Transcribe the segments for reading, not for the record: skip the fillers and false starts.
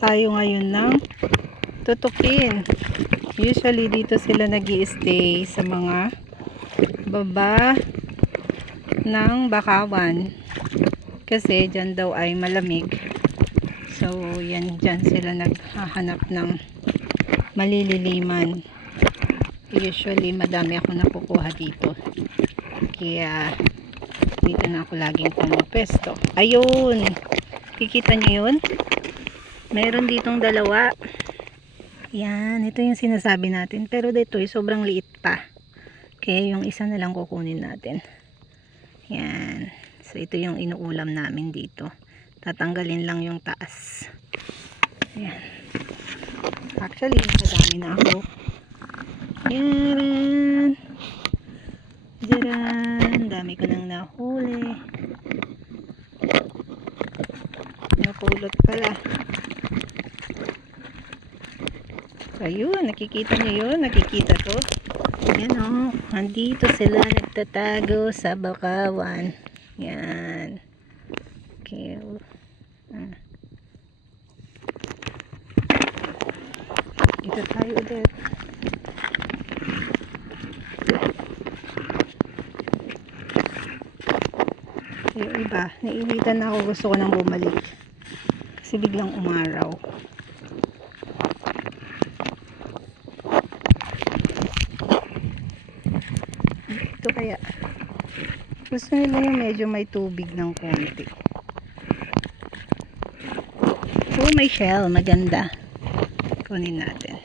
tayo ngayon ng tutukin. Usually dito sila nag-i-stay sa mga baba ng bakawan kasi dyan daw ay malamig. So yan, dyan sila naghahanap ng malililiman. Usually madami ako nakukuha dito, kaya dito na ako laging pumapesto. Ayun, kikita nyo yun? Meron ditong dalawa. Yan, ito yung sinasabi natin, pero dito ay sobrang liit pa, kaya yung isa na lang kukunin natin. Yan, so ito yung inuulam namin dito. Tatanggalin lang yung taas. Yan, actually madami na ako. Yan, diyan, dami ko nang nahuli. Napulot pala. Ayun, nakikita nyo yun? Nakikita to? Yan o, andito sila nagtatago sa bakawan. Yan. Okay. Dito tayo ulit. Yung iba, naiinitan na ako, gusto ko nang bumalik kasi biglang umaraw. Ito kaya gusto nila yung medyo may tubig ng konti. So may shell, maganda, kunin natin.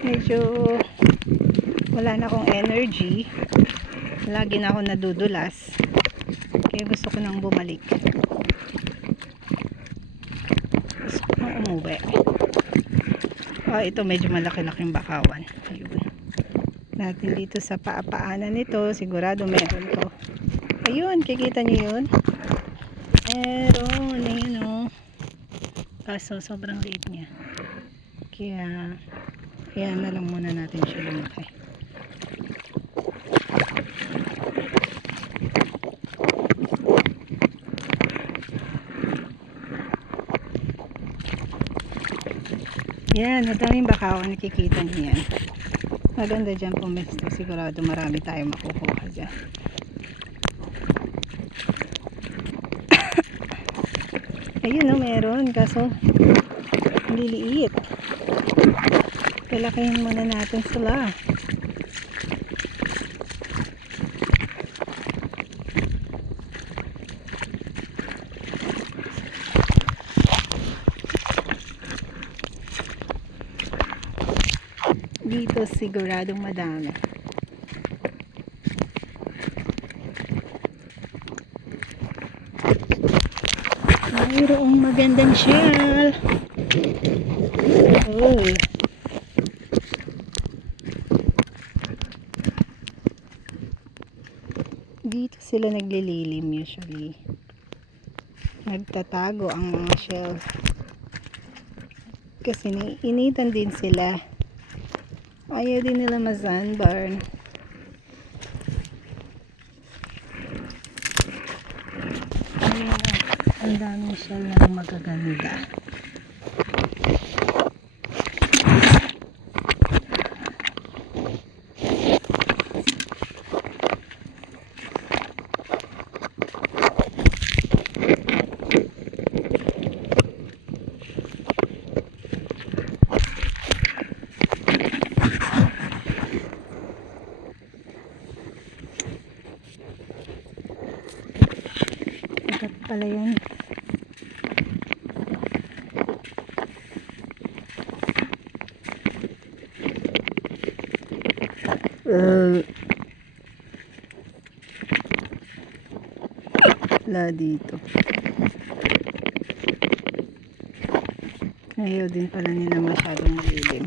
Medyo wala na akong energy, lagi na ako nadudulas, kaya gusto ko nang bumalik, gusto ko nang umuwi. Ito medyo malaki-laking bakawan. Ayun natin dito sa paapaanan nito, sigurado meron to. Ayun, kikita nyo yun? Meron, ayun o, kaso sobrang liit niya, kaya na lang muna natin siya lumaki. Yan, madaming bakawan, nakikita niyo yan. Maganda dyan pumesto, sigurado marami tayong makukuha dyan. Ayun o, meron, kaso liliit. Palakihin muna natin sila. Dito siguradong madami. Mayroong magandang shell. Oh. Dito sila naglililim usually. Nagtatago ang mga shell. Kasi initan din sila. Ayaw din nila ma-sunburn. Ang daming shell na magaganda. Dapat pala yan. Wala dito. Ayaw din pala nila masyadong malilim.